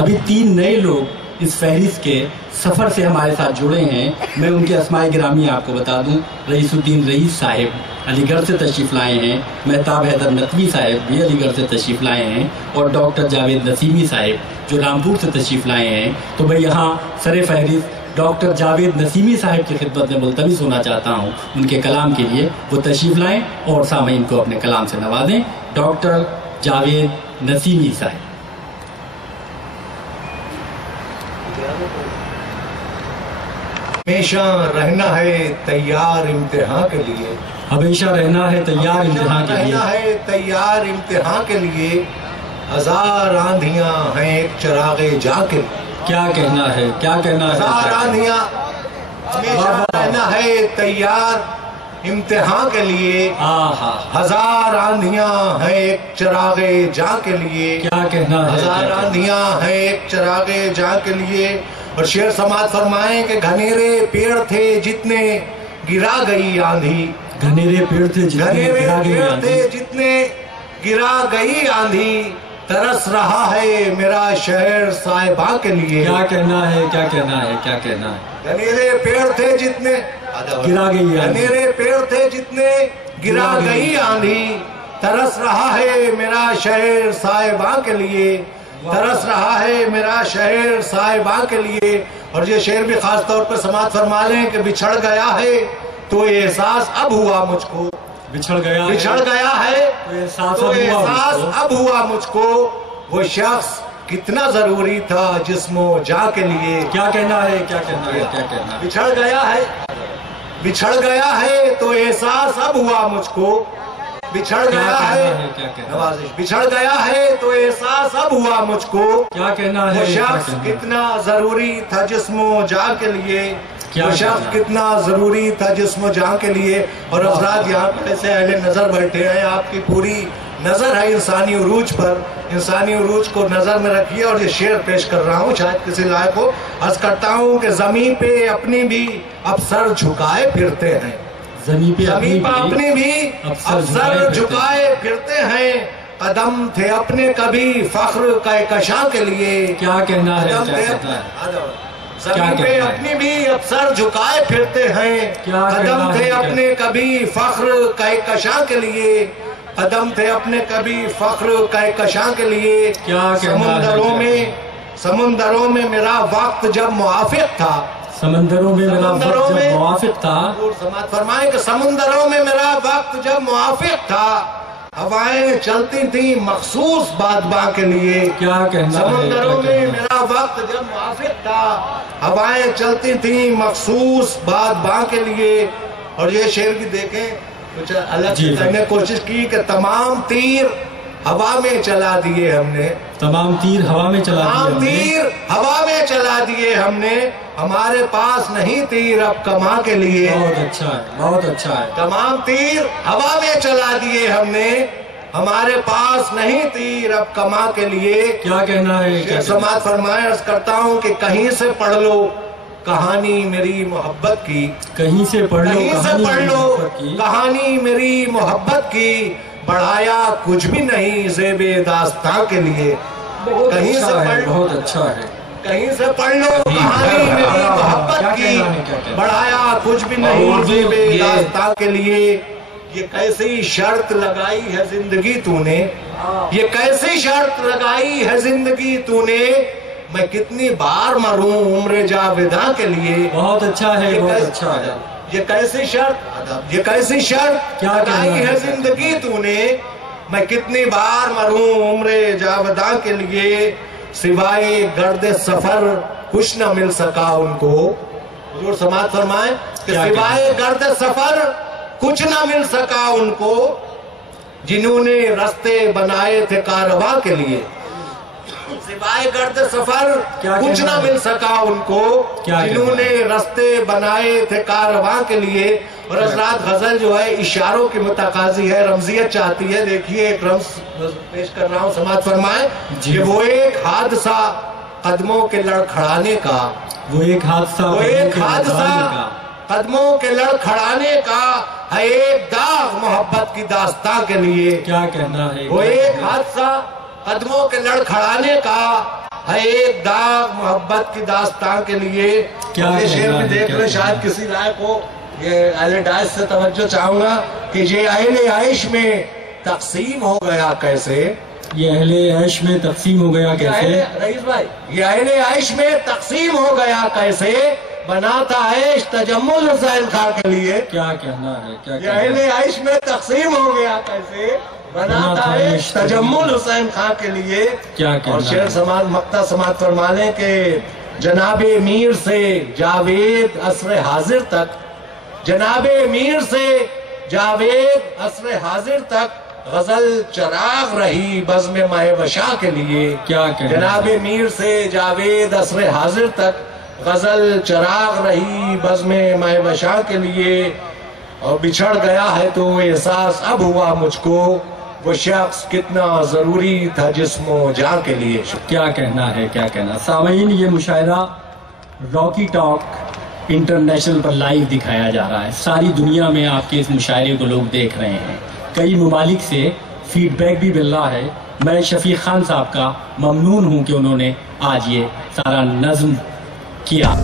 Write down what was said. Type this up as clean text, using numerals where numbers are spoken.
ابھی 3 نئے لوگ اس فہرست کے سفر سے ہمارے ساتھ جڑے ہیں. میں ان کے اسماء گرامی آپ کو بتا دوں. رئیس الدین رئیس صاحب علی گڑھ سے تشریف لائے ہیں. مہتاب حیدر نقوی صاحب بھی علی گڑھ سے تشریف لائے ہیں, اور ڈاکٹر جاوید نسیمی صاحب جو رامپور سے تشریف لائے ہیں. تو میں یہاں سر فہرست ڈاکٹر جاوید نسیمی صاحب کی خدمت میں ملتمس ہونا چاہتا ہوں ان کے کلام کے لیے وہ تشریف لائیں اور سامعین کو اپنے کلام سے نوازیں. ڈاکٹر جاوید نسیمی صاحب. ہمیشہ رہنا ہے تیار امتحان کے لیے, ہمیشہ رہنا ہے تیار امتحان کے لیے, رہنا ہے تیار امتحان کے لیے. ہزار آندھیاں ہیں ایک چراغ جاں کے لیے. کیا کہنا ہے, کیا کہنا ہے. ہزار آندھیاں, ہمیشہ رہنا ہے تیار امتحان کے لیے. ہزار آندھیاں ہیں ایک چراغ جاں کے لیے. کیا کہنا ہے. ہزار آندھیاں ہیں ایک چراغ جاں کے لیے. اور شعر سماعت فرمائیں کہ گھنیرے پیڑ تھے جتنے گرا گئی آندھی. گھنیرے پیڑ تھے جتنے گرا گئی آندھی. ترس رہا ہے میرا شہر صاحباں کے لیے. کیا کہنا ہے, کیا کہنا ہے, کیا کہنا ہے. گھنیرے پیڑ تھے جتنے گرا گئی, گھنیرے پیڑ تھے جتنے گرا گئی آندھی. ترس رہا ہے میرا شہر صاحباں کے لیے. ترس رہا ہے میرا شہر صاحباں کے لیے. اور یہ شعر بھی خاص طور پر سماعت فرما لیں کہ بچھڑ گیا ہے تو احساس اب ہوا مجھ کو. بچھڑ گیا ہے تو احساس اب ہوا مجھ کو. وہ شخص کتنا ضروری تھا جسم و جاں کے لیے. کیا کہنا ہے, کیا کہنا ہے, کیا کہنا ہے. بچھڑ گیا ہے تو احساس اب ہوا مجھ کو. بچھڑ گیا ہے, بچھڑ گیا ہے تو احساس اب ہوا مجھ کو. کیا کہنا ہے. وہ شخص کتنا ضروری تھا جسم و جاں کے لیے. وہ شخص کتنا ضروری تھا جسم و جاں کے لیے. اور حضرات یہاں پر ایسے اہل نظر بیٹھے ہیں, آپ کی پوری نظر ہے انسانی عروج پر. انسانی عروج کو نظر میں رکھیے. اور یہ شعر پیش کر رہا ہوں شاید کسی لائق ہو. عرض کرتا ہوں کہ زمین پہ اپنی بھی اب سر جھکائے پھرتے ہیں. زمین پہ اپنی بھی اب سر جھکائے پھرتے ہیں. قدم تھے اپنے کبھی فخر کہکشاں کے لیے. کیا کہنا ہے, زمین پہ اپنی بھی اب سر جھکائے پھرتے ہیں. قدم تھے اپنے کبھی فخر کہکشاں کے لیے. قدم تھے اپنے کبھی فخر کہکشاں کے لیے. سمندروں میں میرا وقت جب موافق تھا. سمندروں میں میرا وقت جب موافق تھا. سماعت فرمائیں کہ سمندروں میں میرا وقت جب موافق تھا. ہوائیں چلتی تھیں مخصوص بادباں کے لیے. کیا کہنا ہے. سمندروں میں میرا وقت جب موافق تھا. ہوائیں چلتی تھیں مخصوص بادباں کے لیے. اور یہ شعر بھی دیکھیں کچھ الگ سے کرنے کوشش کی کہ تمام تیر ہوا میں چلا دیے ہم نے. تمام تیر ہوا میں چلا دیے. تمام تیر ہوا میں چلا دیے ہم نے. ہمارے پاس نہیں تیر اب کماں کے لیے. بہت اچھا ہے, بہت اچھا ہے. تمام تیر ہوا میں چلا دیے ہم نے. ہمارے پاس نہیں تیر اب کماں کے لیے. کیا کہنا ہے. سماعت فرمائیں. عرض کرتا ہوں کہ کہیں سے پڑھ لو کہانی میری محبت کی. کہیں سے پڑھ لو کہانی میری محبت کی. بڑھایا کچھ بھی نہیں زیب داستاں کے لیے. کہیں سے پڑھ لو, بہت اچھا ہے. کہیں سے پڑھ لو کہانی میری محبت کی. بڑھایا کچھ بھی نہیں زیب داستاں کے لیے. یہ کیسی شرط لگائی ہے زندگی تو نے. یہ کیسی شرط لگائی ہے زندگی تو نے. میں کتنی بار مروں عمر جاویداں کے لیے. بہت اچھا ہے, بہت اچھا ہے. یہ کیسی شرط لگائی ہے زندگی تو نے. میں کتنی بار مروں عمر جاویداں کے لیے. سوائے گرد سفر کچھ نہ مل سکا ان کو. حضور سماعت فرمائیں کہ سوائے گرد سفر کچھ نہ مل سکا ان کو. جنہوں نے رستے بنائے تھے کارواں کے لیے. سوائے گرد سفر کچھ نہ مل سکا ان کو. جنہوں نے رستے بنائے تھے کارواں کے لیے. اور حضرات غزل جو ہے اشاروں کی متقاضی ہے, رمزیت چاہتی ہے. دیکھیے ایک رمز پیش کر رہا ہوں, سماعت فرمائیں کہ وہ ایک حادثہ قدموں کے لڑکھڑانے کا. وہ ایک حادثہ قدموں کے لڑکھڑانے کا ہے ایک داغ محبت کی داستاں کے لیے. کیا کہنا ہے. وہ ایک حادثہ قدموں کے لڑکھڑانے کا ہے ایک داغ محبت کی داستان کے لیے. یہ شعر بھی دیکھ لیں، شاید کسی لائق ہو. یہ اہل ڈائس سے توجہ چاہوں گا کہ یہ اہل عیش میں تقسیم ہو گیا کیسے. یہ اہل عیش میں تقسیم ہو گیا کیسے. رئیس بھائی، یہ اہل عیش میں تقسیم ہو گیا کیسے، بناتا عیش تجمل حسین خان کے لیے. کیا کہنا ہے، کیا یہ اہل عیش میں تقسیم ہو گیا کیسے، بناتا عیش تجمل حسین خان کے لیے. کیا کہنا. اور شعر سماعت مقطع سماعت فرما لیں کہ جناب میر سے جاوید عصر حاضر تک، جناب میر سے جاوید عصر حاضر تک غزل چراغ رہی بزم ماہ وشا کے لیے. کیا کہنا. جناب میر سے جاوید عصر حاضر تک غزل چراغ رہی بزم ماہ وشا کے لیے. اور بچھڑ گیا ہے تو احساس اب ہوا مجھ کو، وہ شخص کتنا ضروری تھا جسم و جان کے لیے. کیا کہنا ہے، کیا کہنا. سامعین، یہ مشاعرہ راکی ٹاک انٹرنیشنل پر لائیو دکھایا جا رہا ہے. ساری دنیا میں آپ کے اس مشاعرے کو لوگ دیکھ رہے ہیں. کئی ممالک سے فیڈ بیک بھی مل رہا ہے. میں شفیق خان صاحب کا ممنون ہوں کہ انہوں نے آج یہ سارا نظم کیا.